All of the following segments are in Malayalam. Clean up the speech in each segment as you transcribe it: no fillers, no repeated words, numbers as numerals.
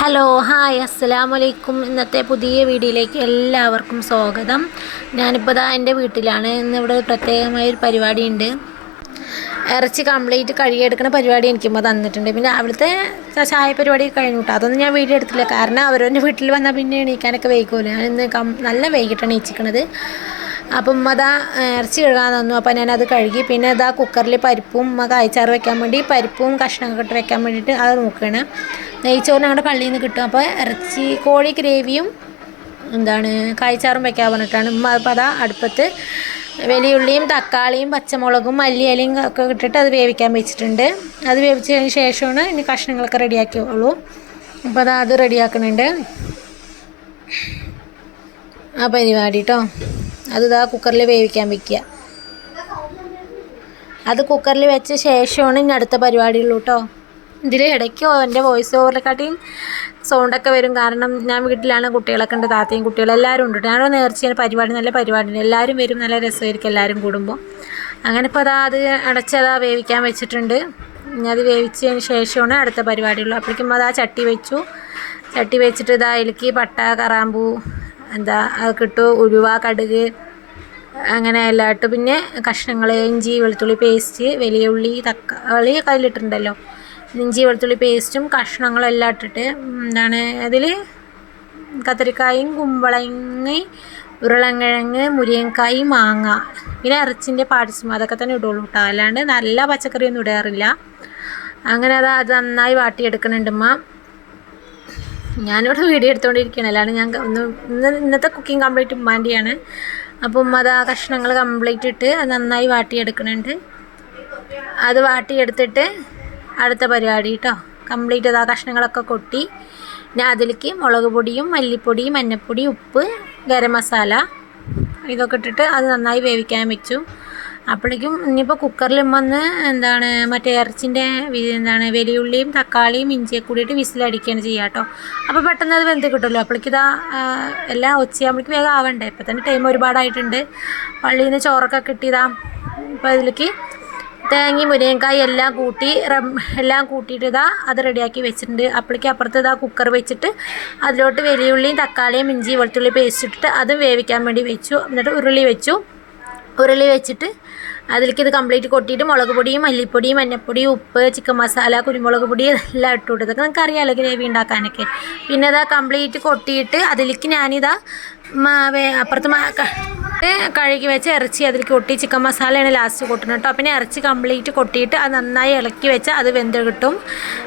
ഹലോ ഹായ് അസ്സലാമലൈക്കും. ഇന്നത്തെ പുതിയ വീഡിയോയിലേക്ക് എല്ലാവർക്കും സ്വാഗതം. ഞാനിപ്പോൾ എൻ്റെ വീട്ടിലാണ്. ഇന്നിവിടെ പ്രത്യേകമായൊരു പരിപാടിയുണ്ട്. ഇറച്ചി കംപ്ലീറ്റ് കഴുകിയെടുക്കുന്ന പരിപാടി എനിക്കിപ്പോൾ തന്നിട്ടുണ്ട്. പിന്നെ അവിടുത്തെ ചായ പരിപാടി കഴിഞ്ഞു കേട്ടോ. അതൊന്നും ഞാൻ വീഡിയോ എടുത്തില്ല, കാരണം അവരവൻ്റെ വീട്ടിൽ വന്നാൽ പിന്നെ എണീക്കാനൊക്കെ വൈകുമല്ലോ. ഞാൻ ഇന്ന് നല്ല വൈകിട്ടാണ് എണീച്ചിരിക്കണത്. അപ്പം അതാ ഇറച്ചി കഴുകാൻ തന്നു. അപ്പം ഞാനത് കഴുകി. പിന്നെ അതാ കുക്കറിൽ പരിപ്പും കായ്ച്ചാറ് വെക്കാൻ വേണ്ടി പരിപ്പും കഷ്ണമൊക്കെ ഇട്ട് വെക്കാൻ വേണ്ടിയിട്ട് അത് നോക്കുകയാണ്. നെയ്ച്ചോറ് ഞങ്ങളുടെ പള്ളിയിൽ നിന്ന് കിട്ടും. അപ്പോൾ ഇറച്ചി കോഴി ഗ്രേവിയും കായ്ച്ചാറും വെക്കാൻ പറഞ്ഞിട്ടാണ് അപ്പോൾ അതാ അടുപ്പത്ത് വലിയുള്ളിയും തക്കാളിയും പച്ചമുളകും മല്ലിയിലയും ഒക്കെ ഇട്ടിട്ട് അത് വേവിക്കാൻ വെച്ചിട്ടുണ്ട്. അത് വേവിച്ചതിന് ശേഷമാണ് ഇനി കഷ്ണങ്ങളൊക്കെ റെഡിയാക്കിയുള്ളൂ. അപ്പോൾ അത് റെഡിയാക്കുന്നുണ്ട് ആ പരിപാടി കേട്ടോ. അത് കുക്കറിൽ വേവിക്കാൻ വയ്ക്കുക. അത് കുക്കറിൽ വെച്ച ശേഷമാണ് ഇനി അടുത്ത പരിപാടിയുള്ളൂ കേട്ടോ. ഇതിൽ ഇടയ്ക്കോ എൻ്റെ വോയിസ് ഓവറിനെക്കാട്ടിയും സൗണ്ടൊക്കെ വരും, കാരണം ഞാൻ വീട്ടിലാണ്. കുട്ടികളൊക്കെ ഉണ്ട്, താത്തയും കുട്ടികളെല്ലാവരും ഉണ്ട്. ഞാനോ നേർച്ചയാണ് പരിപാടി, നല്ല പരിപാടിയുണ്ട്. എല്ലാവരും വരും, നല്ല രസമായിരിക്കും എല്ലാവരും കൂടുമ്പോൾ. അങ്ങനെ ഇപ്പോൾ അത് അടച്ചതാ വേവിക്കാൻ വെച്ചിട്ടുണ്ട്. ഇനി അത് വേവിച്ചതിന് ശേഷമാണ് അടുത്ത പരിപാടിയുള്ളൂ. അപ്പോഴേക്കും അത് ചട്ടി വെച്ചു. ചട്ടി വെച്ചിട്ട് അതിലേക്ക് പട്ട കറാമ്പൂ അതൊക്കെ ഇട്ടു, ഉലുവ കടുക് അങ്ങനെ എല്ലാം ഇട്ട്, പിന്നെ കഷ്ണങ്ങൾ ഇഞ്ചി വെളുത്തുള്ളി പേസ്റ്റ്, വലിയ ഉള്ളി തക്കാളി കയ്യിലിട്ടുണ്ടല്ലോ, ഇഞ്ചി വെളുത്തുള്ളി പേസ്റ്റും കഷ്ണങ്ങളും എല്ലാം ഇട്ടിട്ട് അതിൽ കത്തിരിക്കായും കുമ്പളങ്ങ ഉരുളൻകിഴങ്ങ് മുരിങ്ങക്കായ് മാങ്ങ പിന്നെ ഇറച്ചിൻ്റെ പാർട്സും അതൊക്കെ തന്നെ ഇടുള്ളൂ കേട്ടോ. അല്ലാണ്ട് നല്ല പച്ചക്കറിയൊന്നും ഇടാറില്ല. അങ്ങനെ അത് നന്നായി വാട്ടിയെടുക്കണുണ്ടമ്മ. ഞാനിവിടെ വീഡിയോ എടുത്തുകൊണ്ടിരിക്കുകയാണ്, അല്ലാണ്ട് ഞാൻ ഇന്നത്തെ കുക്കിംഗ് കംപ്ലീറ്റ് ഉമ്മാൻ്റെയാണ്. അപ്പം ആ കഷ്ണങ്ങൾ കംപ്ലീറ്റ് ഇട്ട് അത് നന്നായി വാട്ടിയെടുക്കുന്നുണ്ട്. അത് വാട്ടിയെടുത്തിട്ട് അടുത്ത പരിപാടി കേട്ടോ. കംപ്ലീറ്റ് ആ കഷ്ണങ്ങളൊക്കെ കൊട്ടി പിന്നെ അതിലേക്ക് മുളക് പൊടിയും മല്ലിപ്പൊടിയും മഞ്ഞൾപ്പൊടി ഉപ്പ് ഗരം മസാല ഇതൊക്കെ ഇട്ടിട്ട് അത് നന്നായി വേവിക്കാൻ വെച്ചു. അപ്പോഴേക്കും ഇനിയിപ്പോൾ കുക്കറിൽ വന്ന് മറ്റേ ഇറച്ചിൻ്റെ വലിയുള്ളിയും തക്കാളിയും ഇഞ്ചിയൊക്കെ കൂടിയിട്ട് വിസിലടിക്കുകയാണ് ചെയ്യുക കേട്ടോ. അപ്പോൾ പെട്ടെന്ന് അത് വെന്ത് കിട്ടുമല്ലോ. അപ്പോഴേക്കും എല്ലാം ഉച്ചയാകുമ്പോഴേക്കും വേഗം ആവണ്ടേ. ഇപ്പം തന്നെ ടൈം ഒരുപാടായിട്ടുണ്ട്. പള്ളിയിൽ നിന്ന് ചോറൊക്കെ കിട്ടിയതാ. അപ്പോൾ അതിലേക്ക് തേങ്ങയും മുരിങ്ങക്കായ് എല്ലാം കൂട്ടിയിട്ട് അത് റെഡിയാക്കി വെച്ചിട്ടുണ്ട്. അപ്പോഴേക്കും അപ്പുറത്ത് കുക്കർ വെച്ചിട്ട് അതിലോട്ട് വലിയുള്ളിയും തക്കാളിയും ഇഞ്ചി വെളുത്തുള്ളി പേസ്റ്റ് ഇട്ടിട്ട് അതും വേവിക്കാൻ വേണ്ടി വെച്ചു. എന്നിട്ട് ഉരുളി വെച്ചിട്ട് അതിലേക്ക് ഇത് കംപ്ലീറ്റ് കൊട്ടിയിട്ട് മുളക് പൊടിയും മല്ലിപ്പൊടിയും മഞ്ഞൾപ്പൊടിയും ഉപ്പ് ചിക്കൻ മസാല കുരുമുളക് പൊടി എല്ലാം ഇട്ടു കൊടുത്തൊക്കെ നിങ്ങൾക്ക് അറിയാമല്ലോ ഗ്രേവി ഉണ്ടാക്കാനൊക്കെ. പിന്നെ കംപ്ലീറ്റ് കൊട്ടിയിട്ട് അതിലേക്ക് ഞാനിതാ അപ്പുറത്ത് കഴുകി വെച്ച് ഇറച്ചി അതിലേക്ക് കൊട്ടി ചിക്കൻ മസാലയാണ് ലാസ്റ്റ് കൊട്ടുന്നത് കേട്ടോ. പിന്നെ ഇറച്ചി കംപ്ലീറ്റ് കൊട്ടിയിട്ട് അത് നന്നായി ഇളക്കി വെച്ചാൽ അത് വെന്ത് കിട്ടും.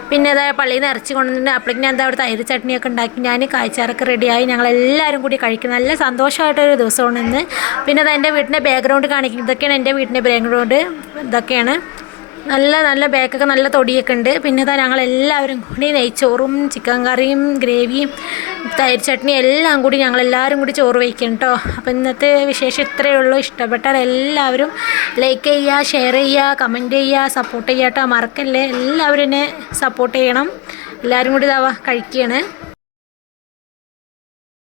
പിന്നെ പള്ളിയിൽ നിന്ന് ഇറച്ചി കൊണ്ടുവന്നിട്ട് അപ്പോഴേക്കും ഞാൻ അവിടെ തൈര് ചട്നിയൊക്കെ ഉണ്ടാക്കി ഞാൻ കായ്ച്ചാറൊക്കെ റെഡിയായി ഞങ്ങളെല്ലാവരും കൂടി കഴിക്കും. നല്ല സന്തോഷമായിട്ടൊരു ദിവസമാണ് ഇന്ന്. പിന്നെ എൻ്റെ വീട്ടിൻ്റെ ബാക്ക്ഗ്രൗണ്ട് കാണിക്കുന്നത് ഇതൊക്കെയാണ്. എൻ്റെ വീട്ടിൻ്റെ ബാക്ക്ഗ്രൗണ്ട് ഇതൊക്കെയാണ്. നല്ല ബാക്കൊക്കെ നല്ല തൊടിയൊക്കെ ഉണ്ട്. പിന്നെ ഞങ്ങളെല്ലാവരും കൂടി നെയ്ച്ചോറും ചിക്കൻ കറിയും ഗ്രേവിയും തൈര് ചട്നി എല്ലാം കൂടി ഞങ്ങളെല്ലാവരും കൂടി ചോറ് വയ്ക്കും കേട്ടോ. അപ്പോൾ ഇന്നത്തെ വിശേഷം ഇത്രയേ ഉള്ളൂ. ഇഷ്ടപ്പെട്ടാൽ എല്ലാവരും ലൈക്ക് ചെയ്യുക, ഷെയർ ചെയ്യുക, കമൻറ്റ് ചെയ്യുക, സപ്പോർട്ട് ചെയ്യുക കേട്ടോ. മറക്കല്ലേ, എല്ലാവരും എന്നെ സപ്പോർട്ട് ചെയ്യണം. എല്ലാവരും കൂടി കഴിക്കുകയാണ്.